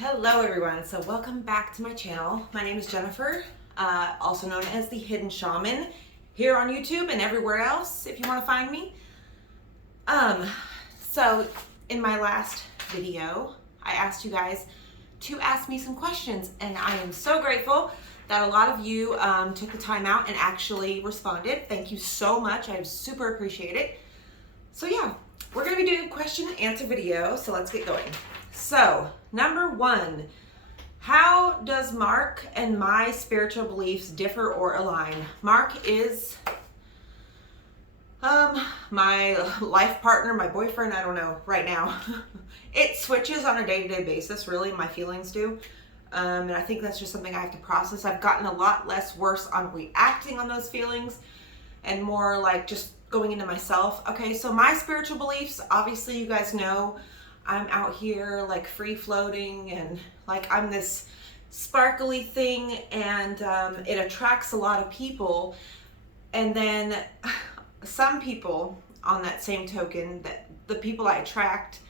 Hello everyone, so welcome back to my channel. My name is Jennifer, also known as the Hidden Shaman, here on YouTube and everywhere else if you want to find me. So in my last video, I asked you guys to ask me some questions, and I am so grateful that a lot of you took the time out and actually responded. Thank you so much, I super appreciate it. So yeah, we're going to be doing a question and answer video, so let's get going. So, number one, how does Mark and my spiritual beliefs differ or align? Mark is my life partner, my boyfriend, I don't know, right now. It switches on a day-to-day basis, really, my feelings do. And I think that's just something I have to process. I've gotten a lot less worse on reacting on those feelings and more like just going into myself. Okay, so my spiritual beliefs, obviously you guys know, I'm out here like free floating and like I'm this sparkly thing, and it attracts a lot of people. And then some people on that same token, that the people I attract,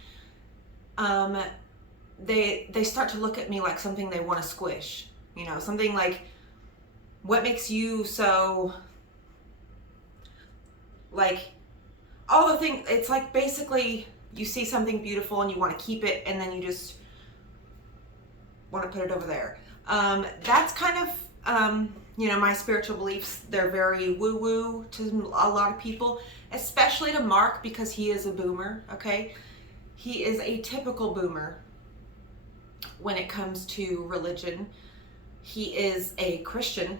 they start to look at me like something they want to squish, you know, something like, what makes you so, like, all the things. It's like basically you see something beautiful and you want to keep it, and then you just want to put it over there. That's kind of, you know, my spiritual beliefs. They're very woo-woo to a lot of people, especially to Mark, because he is a boomer, okay? He is a typical boomer when it comes to religion. He is a Christian.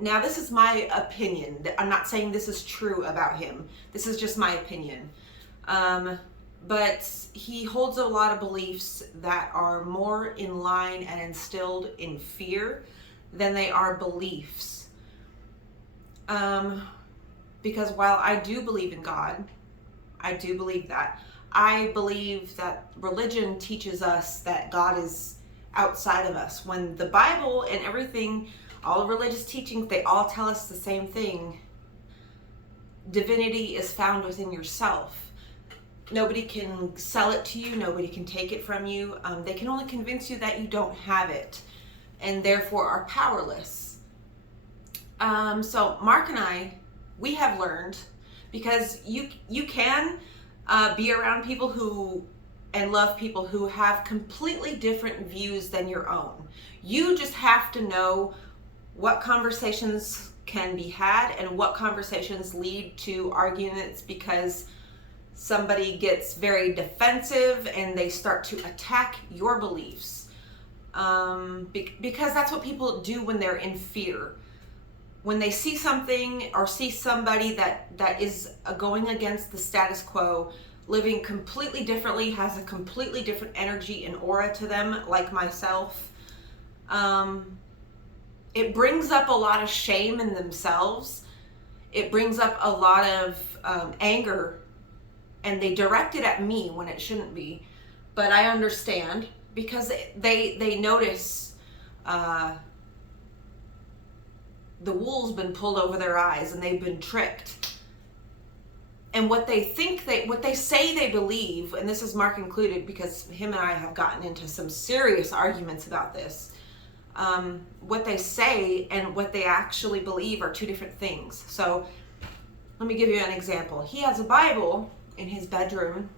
Now, this is my opinion. I'm not saying this is true about him. This is just my opinion. But he holds a lot of beliefs that are more in line and instilled in fear than they are beliefs. Because while I do believe in God, I do believe that, I believe that religion teaches us that God is outside of us, when the Bible and everything, all religious teachings, they all tell us the same thing. Divinity is found within yourself. Nobody can sell it to you. Nobody can take it from you. They can only convince you that you don't have it, and therefore are powerless. So Mark and I, we have learned, because you can be around people who, and love people who have completely different views than your own. You just have to know what conversations can be had and what conversations lead to arguments, because somebody gets very defensive and they start to attack your beliefs. Because that's what people do when they're in fear. When they see something or see somebody that is going against the status quo, living completely differently, has a completely different energy and aura to them, like myself, it brings up a lot of shame in themselves. It brings up a lot of anger, and they direct it at me when it shouldn't be. But I understand, because they notice the wool's been pulled over their eyes and they've been tricked. And what they say they believe, and this is Mark included, because him and I have gotten into some serious arguments about this. What they say and what they actually believe are two different things. So let me give you an example. He has a Bible in his bedroom,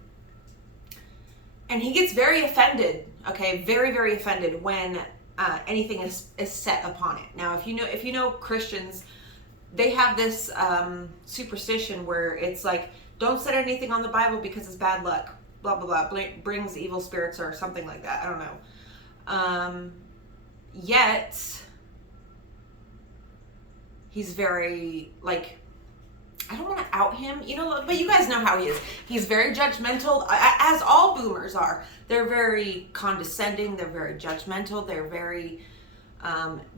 and he gets very offended, okay, very, very offended when anything is set upon it. Now, if you know Christians, they have this superstition where it's like, don't set anything on the Bible because it's bad luck, blah, blah, blah, brings evil spirits or something like that. I don't know. Yet, he's very, like, I don't want to out him, you know, but you guys know how he is. He's very judgmental, as all boomers are. They're very condescending. They're very judgmental. They're very,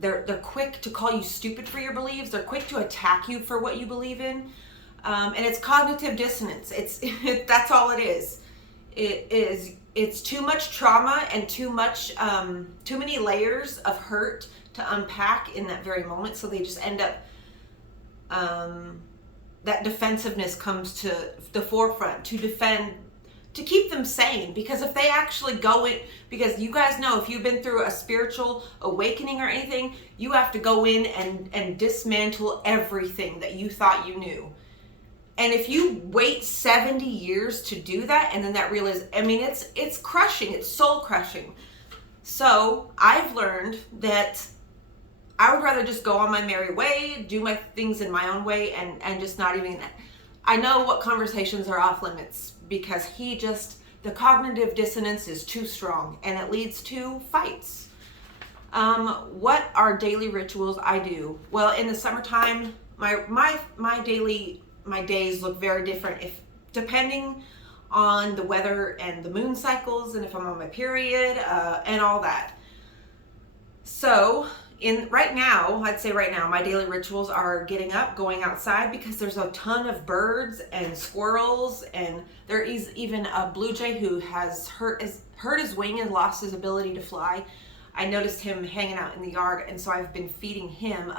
they're quick to call you stupid for your beliefs. They're quick to attack you for what you believe in. And it's cognitive dissonance. That's all it is. It's too much trauma and too many layers of hurt to unpack in that very moment. So they just end up, that defensiveness comes to the forefront to defend to keep them sane. Because if they actually go in, because you guys know, if you've been through a spiritual awakening or anything, you have to go in and dismantle everything that you thought you knew. And if you wait 70 years to do that, and then that realize, I mean, it's crushing, it's soul crushing. So I've learned that I would rather just go on my merry way, do my things in my own way, and just not even, I know what conversations are off limits, because the cognitive dissonance is too strong, and it leads to fights. What are daily rituals I do? Well, in the summertime, my days look very different depending on the weather and the moon cycles, and if I'm on my period, and all that. So right now, my daily rituals are getting up, going outside, because there's a ton of birds and squirrels, and there is even a blue jay who has hurt his wing and lost his ability to fly. I noticed him hanging out in the yard, and so I've been feeding him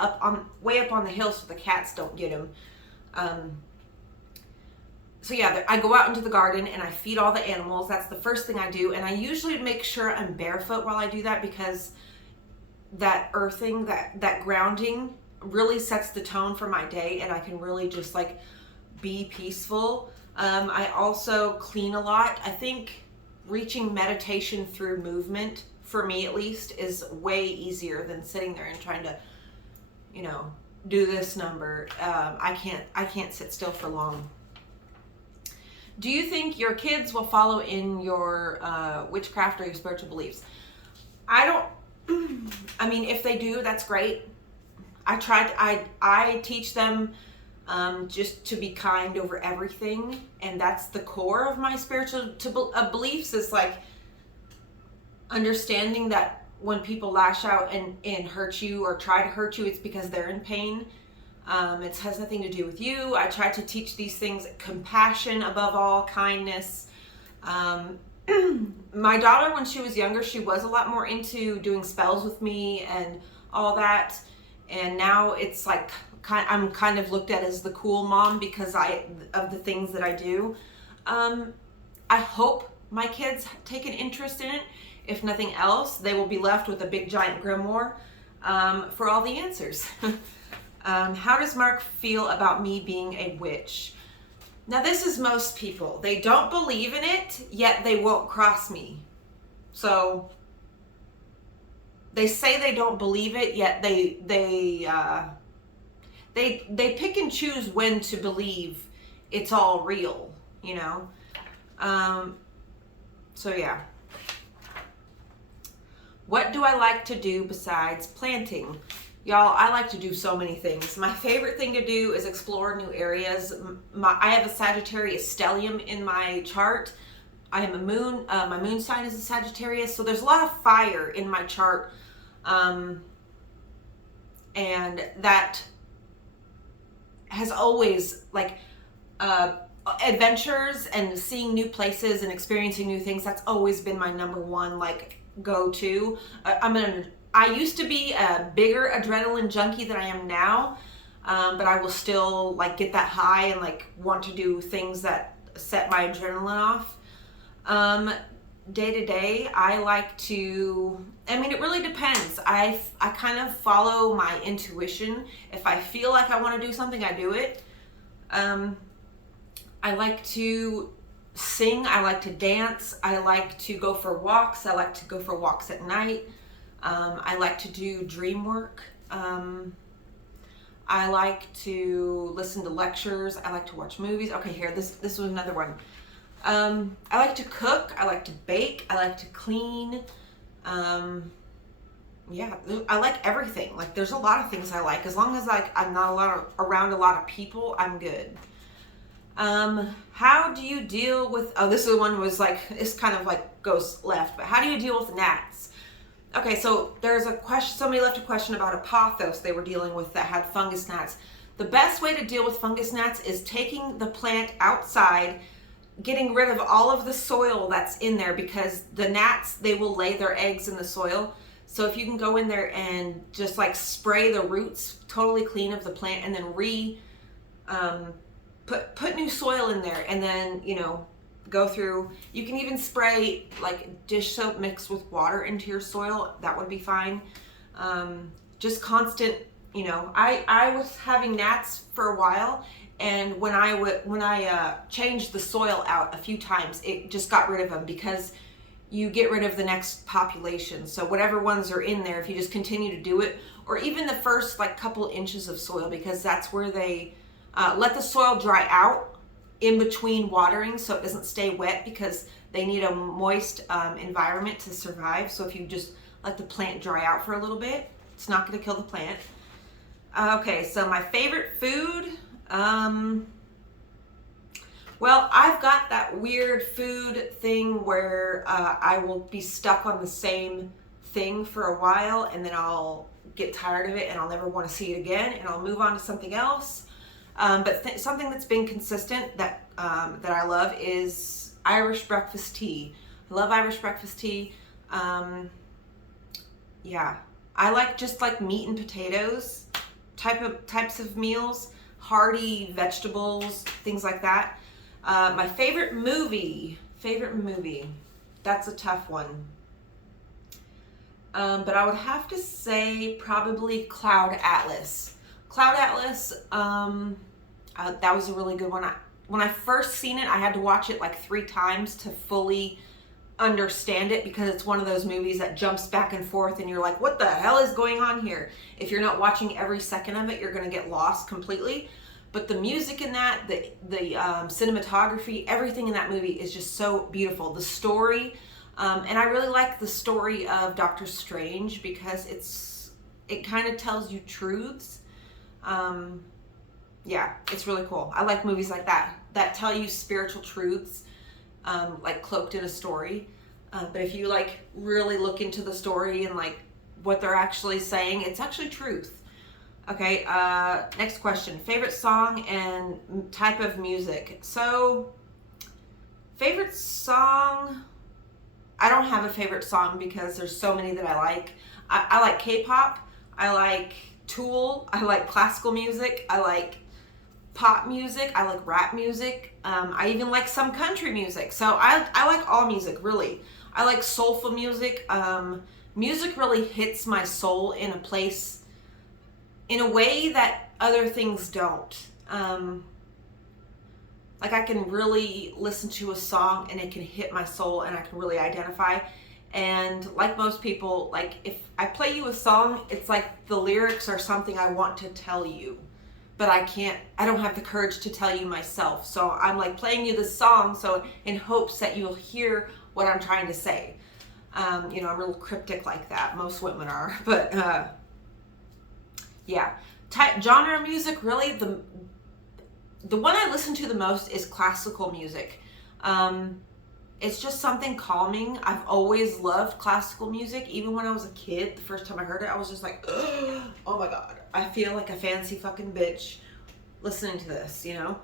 way up on the hill so the cats don't get him. So yeah, I go out into the garden and I feed all the animals. That's the first thing I do, and I usually make sure I'm barefoot while I do that, because that earthing, that grounding really sets the tone for my day, and I can really just like be peaceful. I also clean a lot. I think reaching meditation through movement, for me at least, is way easier than sitting there and trying to, do this number. I can't sit still for long. Do you think your kids will follow in your witchcraft or your spiritual beliefs? I mean, if they do, that's great. I teach them just to be kind over everything, and that's the core of my spiritual beliefs, is like understanding that when people lash out and hurt you or try to hurt you, it's because they're in pain. It has nothing to do with you. I try to teach these things: compassion above all, kindness. My daughter, when she was younger, she was a lot more into doing spells with me and all that. And now it's like, I'm kind of looked at as the cool mom because of the things that I do. I hope my kids take an interest in it. If nothing else, they will be left with a big giant grimoire for all the answers. How does Mark feel about me being a witch? Now, this is most people. They don't believe in it, yet they won't cross me. So they say they don't believe it, yet they pick and choose when to believe it's all real, So yeah. What do I like to do besides planting? Y'all, I like to do so many things. My favorite thing to do is explore new areas. I have a Sagittarius stellium in my chart. I am my moon sign is a Sagittarius, so there's a lot of fire in my chart. And that has always, adventures and seeing new places and experiencing new things, that's always been my number one, go-to. I used to be a bigger adrenaline junkie than I am now, but I will still get that high and want to do things that set my adrenaline off. Day to day, I like to, it really depends. I kind of follow my intuition. If I feel like I want to do something, I do it. I like to sing. I like to dance. I like to go for walks. I like to go for walks at night. I like to do dream work. I like to listen to lectures. I like to watch movies. Okay, here, this was another one. I like to cook. I like to bake. I like to clean. Yeah, I like everything. There's a lot of things I like. As long as I'm not around a lot of people, I'm good. How do you deal with, this is one was it's kind of goes left, but how do you deal with gnats? Okay, so there's a question, somebody left a question about a pothos they were dealing with that had fungus gnats. The best way to deal with fungus gnats is taking the plant outside, getting rid of all of the soil that's in there, because the gnats, they will lay their eggs in the soil. So if you can go in there and just spray the roots totally clean of the plant, and then put new soil in there, and then, go through. You can even spray like dish soap mixed with water into your soil. That would be fine. Just constant, you know, I was having gnats for a while, and when I changed the soil out a few times, it just got rid of them, because you get rid of the next population. So whatever ones are in there, if you just continue to do it, or even the first like couple inches of soil, because that's where they let the soil dry out in between watering, so it doesn't stay wet, because they need a moist environment to survive. So if you just let the plant dry out for a little bit, it's not going to kill the plant. Okay, so my favorite food, well, I've got that weird food thing where I will be stuck on the same thing for a while, and then I'll get tired of it and I'll never want to see it again, and I'll move on to something else. But something that's been consistent that I love is Irish breakfast tea. I love Irish breakfast tea. Yeah, I like just like meat and potatoes types of meals, hearty vegetables, things like that. My favorite movie, that's a tough one. But I would have to say probably Cloud Atlas. Cloud Atlas, that was a really good one. When I first seen it, I had to watch it like 3 times to fully understand it, because it's one of those movies that jumps back and forth and you're like, what the hell is going on here? If you're not watching every second of it, you're going to get lost completely. But the music in that, the cinematography, everything in that movie is just so beautiful. The story, and I really like the story of Doctor Strange, because it kind of tells you truths. Yeah, it's really cool. I like movies like that tell you spiritual truths, like cloaked in a story. But if you like really look into the story and like what they're actually saying, it's actually truth. Okay, next question. Favorite song and type of music. So, favorite song, I don't have a favorite song because there's so many that I like. I like K-pop, I like Tool, I like classical music, I like pop music, I like rap music, I even like some country music. So I like all music, really. I like soulful music. Music really hits my soul in a place, in a way that other things don't. Like I can really listen to a song and it can hit my soul and I can really identify. And like most people, like if I play you a song, it's like the lyrics are something I want to tell you, but I don't have the courage to tell you myself. So I'm like playing you this song so in hopes that you'll hear what I'm trying to say. You know, I'm real cryptic like that. Most women are, but yeah. Genre of music, really, the one I listen to the most is classical music. It's just something calming. I've always loved classical music. Even when I was a kid, the first time I heard it, I was just like, oh my God, I feel like a fancy fucking bitch listening to this, you know?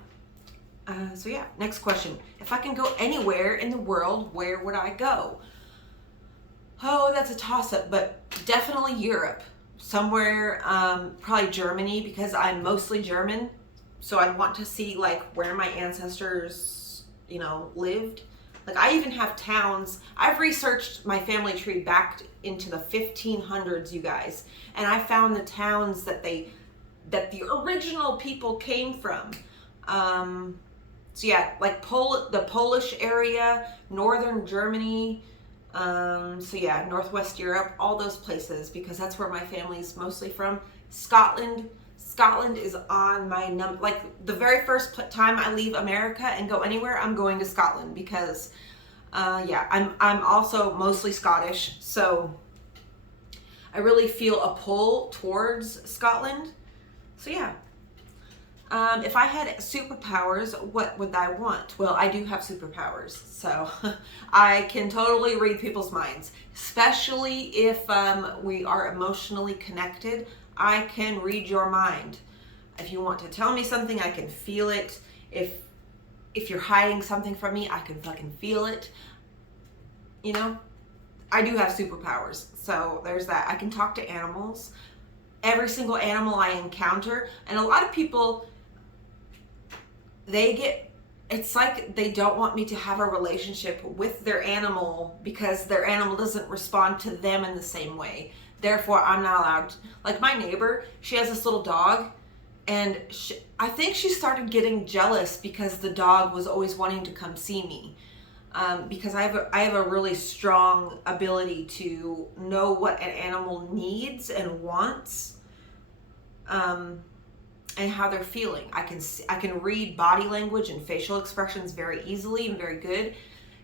So yeah, next question. If I can go anywhere in the world, where would I go? Oh, that's a toss-up, but definitely Europe. Somewhere, probably Germany, because I'm mostly German. So I'd want to see like where my ancestors, you know, lived. Like I even have towns. I've researched my family tree back into the 1500s, you guys. And I found the towns that the original people came from. So yeah, like the Polish area, northern Germany, so yeah, Northwest Europe, all those places, because that's where my family's mostly from. Scotland is on my like the very first time I leave America and go anywhere, I'm going to Scotland, because yeah, I'm also mostly Scottish, so I really feel a pull towards Scotland. So yeah. If I had superpowers, what would I want? Well, I do have superpowers, so I can totally read people's minds, especially if we are emotionally connected. I can read your mind. If you want to tell me something, I can feel it. If you're hiding something from me, I can fucking feel it. You know, I do have superpowers, so there's that. I can talk to animals, every single animal I encounter, and a lot of people, they get it's like they don't want me to have a relationship with their animal because their animal doesn't respond to them in the same way. Therefore, I'm not allowed to, like my neighbor, she has this little dog, and I think she started getting jealous because the dog was always wanting to come see me. Because I have a really strong ability to know what an animal needs and wants, and how they're feeling. I can read body language and facial expressions very easily and very good.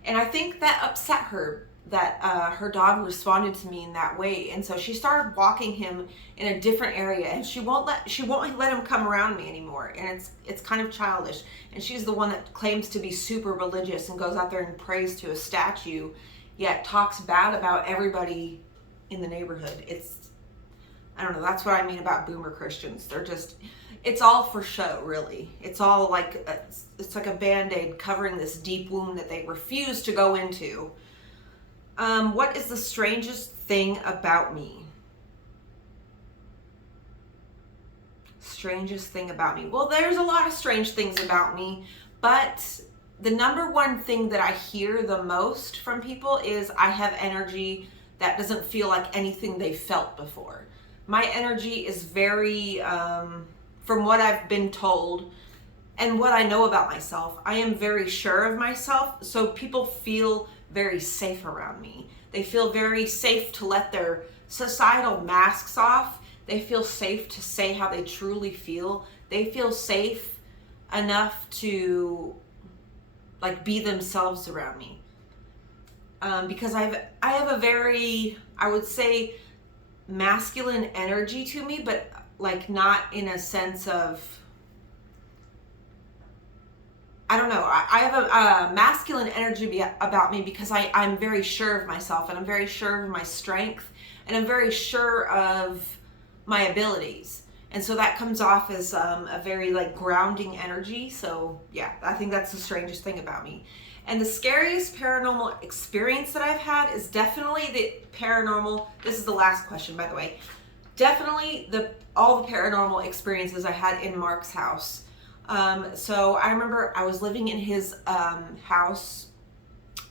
And I think that upset her, that her dog responded to me in that way, and so she started walking him in a different area, and she won't let him come around me anymore. And it's kind of childish. And she's the one that claims to be super religious and goes out there and prays to a statue, yet talks bad about everybody in the neighborhood. I don't know, that's what I mean about boomer Christians. They're just, it's all for show, really. It's all like it's like a band-aid covering this deep wound that they refuse to go into. What is the strangest thing about me? Strangest thing about me. Well, there's a lot of strange things about me, but the number one thing that I hear the most from people is I have energy that doesn't feel like anything they've felt before. My energy is very, from what I've been told and what I know about myself, I am very sure of myself, so people feel very safe around me. They feel very safe to let their societal masks off. They feel safe to say how they truly feel. They feel safe enough to like be themselves around me. Because I have a very, I would say, masculine energy to me, but like not in a sense of, I don't know. I have a masculine energy about me because I'm very sure of myself, and I'm very sure of my strength, and I'm very sure of my abilities. And so that comes off as a very like grounding energy. So yeah, I think that's the strangest thing about me. And the scariest paranormal experience that I've had is definitely the paranormal, this is the last question, by the way, definitely all the paranormal experiences I had in Mark's house. So I remember I was living in his house,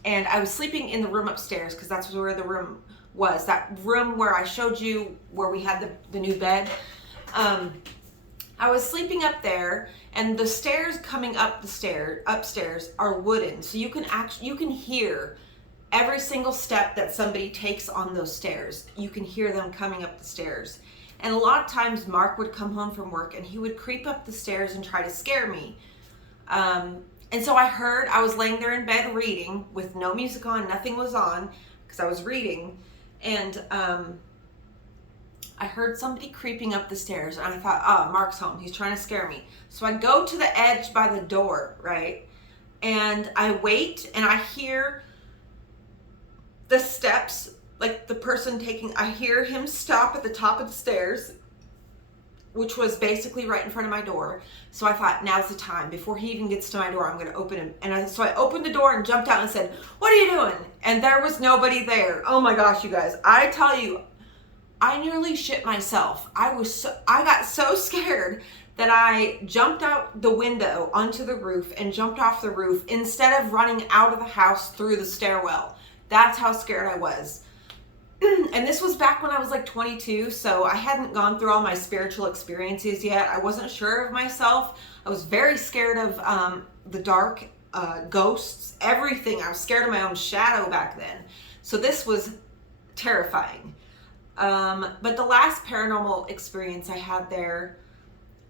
and I was sleeping in the room upstairs because that's where the room was. That room where I showed you where we had the new bed. I was sleeping up there, and the stairs coming up upstairs are wooden, so you can hear every single step that somebody takes on those stairs. You can hear them coming up the stairs. And a lot of times Mark would come home from work and he would creep up the stairs and try to scare me. And so I was laying there in bed reading with no music on, nothing was on, because I was reading. And I heard somebody creeping up the stairs, and I thought, oh, Mark's home. He's trying to scare me. So I go to the edge by the door, right? And I wait, and I hear the steps, like the person I hear him stop at the top of the stairs, which was basically right in front of my door. So I thought, now's the time. Before he even gets to my door, I'm going to open him. And so I opened the door and jumped out and said, what are you doing? And there was nobody there. Oh my gosh, you guys. I tell you, I nearly shit myself. I got so scared that I jumped out the window onto the roof and jumped off the roof instead of running out of the house through the stairwell. That's how scared I was. And this was back when I was like 22, so I hadn't gone through all my spiritual experiences yet. I wasn't sure of myself. I was very scared of the dark, ghosts, everything. I was scared of my own shadow back then. So this was terrifying. But the last paranormal experience I had there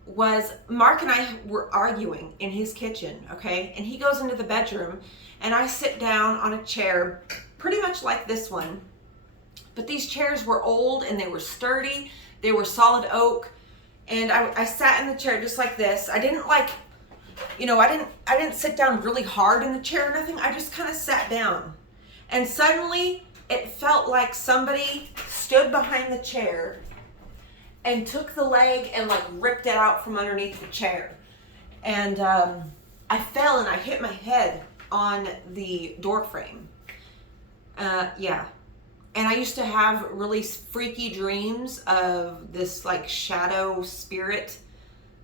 was Mark and I were arguing in his kitchen, okay? And he goes into the bedroom, and I sit down on a chair pretty much like this one. But these chairs were old and they were sturdy. They were solid oak. And I sat in the chair just like this. I didn't I didn't sit down really hard in the chair or nothing. I just kind of sat down. And suddenly it felt like somebody stood behind the chair and took the leg and like ripped it out from underneath the chair. And I fell and I hit my head on the door frame. Yeah. And I used to have really freaky dreams of this like shadow spirit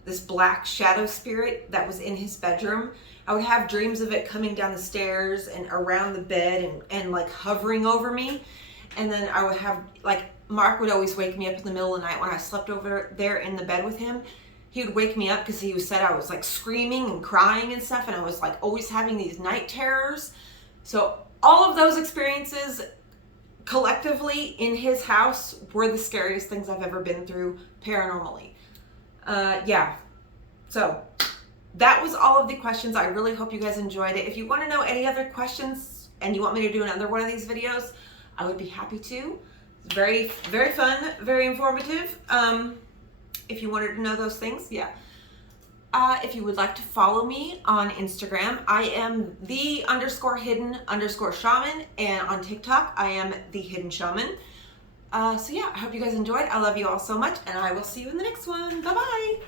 this black shadow spirit that was in his bedroom. I would have dreams of it coming down the stairs and around the bed and like hovering over me. And then I would have, like, Mark would always wake me up in the middle of the night when I slept over there in the bed with him. He would wake me up because he said I was like screaming and crying and stuff, and I was like always having these night terrors. So all of those experiences collectively in his house were the scariest things I've ever been through paranormally. Yeah. So that was all of the questions. I really hope you guys enjoyed it. If you want to know any other questions and you want me to do another one of these videos, I would be happy to. It's very, very fun, very informative. If you wanted to know those things, yeah. If you would like to follow me on Instagram, I am _hidden_shaman, and on TikTok, I am the Hidden Shaman. So yeah, I hope you guys enjoyed. I love you all so much, and I will see you in the next one. Bye-bye.